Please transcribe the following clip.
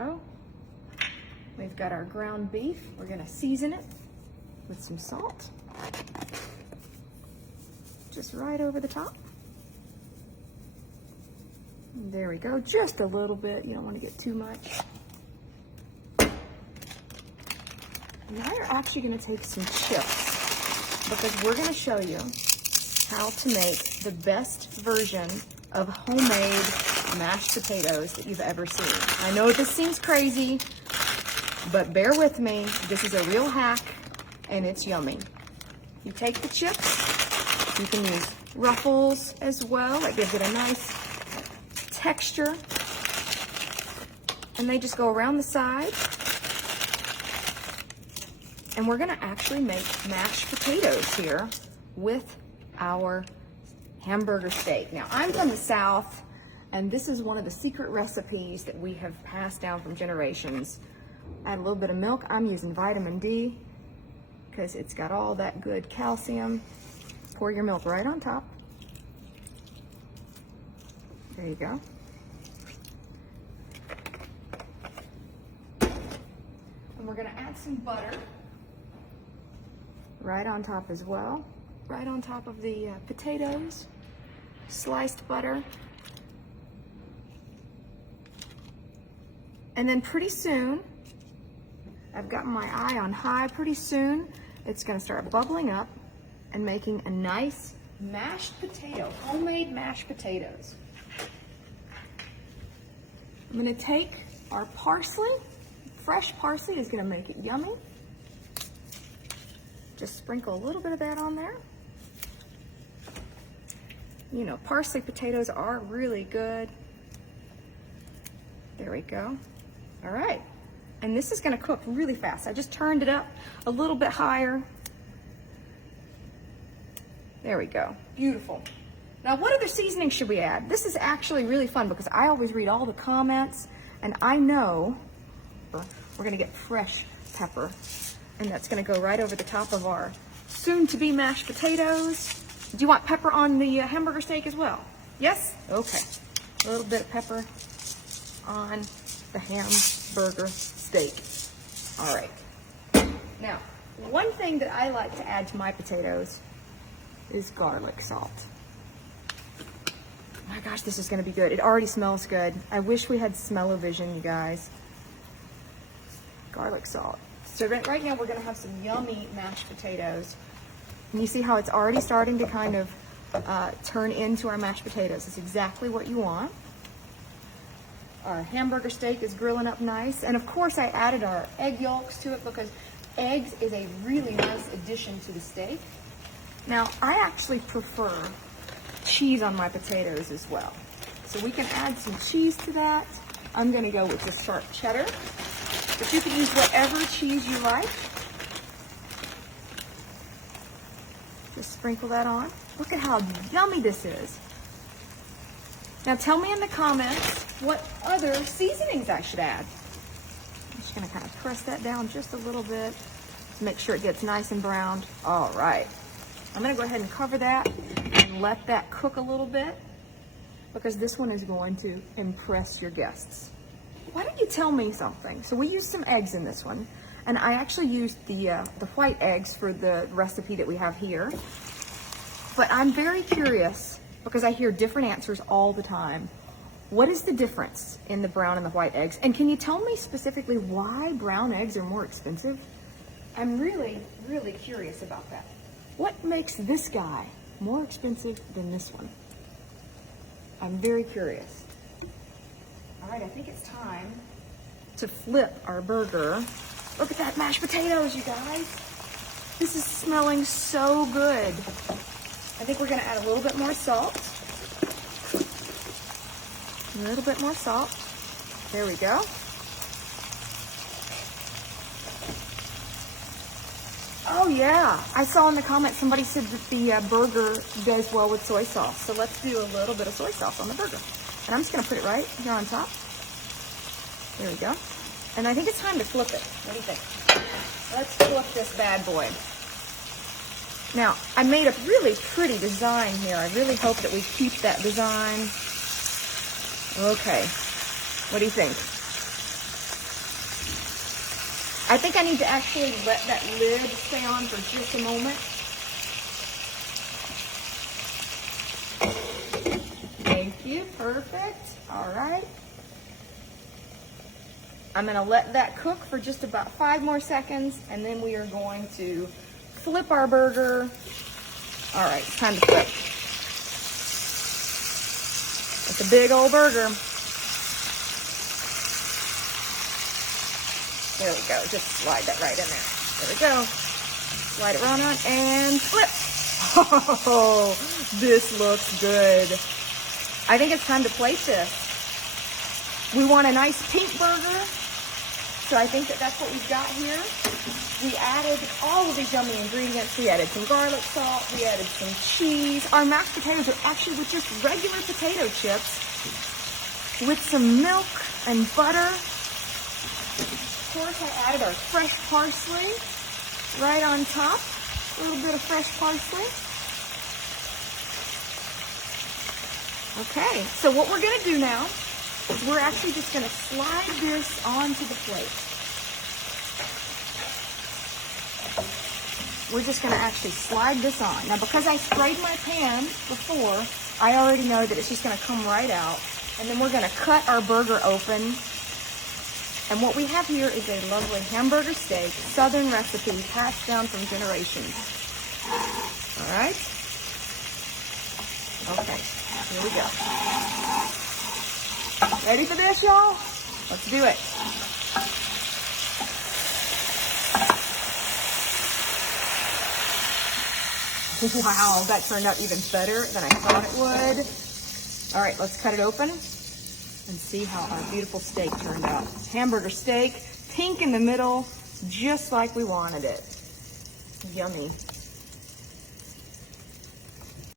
go. We've got our ground beef. We're gonna season it with some salt. Just right over the top. There we go, just a little bit. You don't want to get too much. Now you're actually going to take some chips because we're going to show you how to make the best version of homemade mashed potatoes that you've ever seen. I know this seems crazy, but bear with me. This is a real hack and it's yummy. You take the chips, you can use ruffles as well. That gives it a nice texture. And they just go around the side. And we're gonna actually make mashed potatoes here with our hamburger steak. Now, I'm from the South, and this is one of the secret recipes that we have passed down from generations. Add a little bit of milk. I'm using vitamin D because it's got all that good calcium. Pour your milk right on top. There you go. And we're gonna add some butter right on top as well. Right on top of the potatoes. Sliced butter. And then pretty soon, I've got my eye on high, pretty soon it's gonna start bubbling up and making a nice mashed potato, homemade mashed potatoes. I'm gonna take our parsley. Fresh parsley is gonna make it yummy. Just sprinkle a little bit of that on there. You know, parsley potatoes are really good. There we go. All right, and this is gonna cook really fast. I just turned it up a little bit higher. There we go, beautiful. Now, what other seasoning should we add? This is actually really fun because I always read all the comments and I know we're gonna get fresh pepper and that's gonna go right over the top of our soon-to-be mashed potatoes. Do you want pepper on the hamburger steak as well? Yes? Okay. A little bit of pepper on the hamburger steak. All right. Now, one thing that I like to add to my potatoes is garlic salt. Oh my gosh, this is gonna be good. It already smells good. I wish we had smell-o-vision, you guys. Garlic salt. So right now we're gonna have some yummy mashed potatoes. And you see how it's already starting to kind of turn into our mashed potatoes. It's exactly what you want. Our hamburger steak is grilling up nice. And of course I added our egg yolks to it because eggs is a really nice addition to the steak. Now, I actually prefer cheese on my potatoes as well. So we can add some cheese to that. I'm gonna go with the sharp cheddar, but you can use whatever cheese you like. Just sprinkle that on. Look at how yummy this is. Now tell me in the comments what other seasonings I should add. I'm just gonna kind of press that down just a little bit to make sure it gets nice and browned. All right. I'm gonna go ahead and cover that and let that cook a little bit because this one is going to impress your guests. Why don't you tell me something? So we used some eggs in this one, and I actually used the white eggs for the recipe that we have here. But I'm very curious because I hear different answers all the time. What is the difference in the brown and the white eggs? And can you tell me specifically why brown eggs are more expensive? I'm really, really curious about that. What makes this guy more expensive than this one? I'm very curious. All right, I think it's time to flip our burger. Look at that mashed potatoes, you guys. This is smelling so good. I think we're gonna add a little bit more salt. A little bit more salt. There we go. Oh yeah, I saw in the comments somebody said that the burger goes well with soy sauce. So let's do a little bit of soy sauce on the burger. And I'm just gonna put it right here on top. There we go. And I think it's time to flip it. What do you think? Let's flip this bad boy. Now, I made a really pretty design here. I really hope that we keep that design. Okay, what do you think? I think I need to actually let that lid stay on for just a moment. Thank you, perfect. All right. I'm gonna let that cook for just about 5 more seconds, and then we are going to flip our burger. All right, it's time to flip. It's a big old burger. There we go, just slide that right in there. There we go. Slide it right on and flip. Oh, this looks good. I think it's time to plate this. We want a nice pink burger, so I think that that's what we've got here. We added all of these yummy ingredients. We added some garlic salt, we added some cheese. Our mashed potatoes are actually with just regular potato chips with some milk and butter. Of course, I added our fresh parsley right on top. A little bit of fresh parsley. Okay, so what we're gonna do now is we're actually just gonna slide this onto the plate. We're just gonna actually slide this on. Now, because I sprayed my pan before, I already know that it's just gonna come right out. And then we're gonna cut our burger open. And what we have here is a lovely hamburger steak, Southern recipe, passed down from generations. All right? Okay, here we go. Ready for this, y'all? Let's do it. Wow, that turned out even better than I thought it would. All right, let's cut it open and see how our beautiful steak turned out. Hamburger steak, pink in the middle, just like we wanted it. Yummy.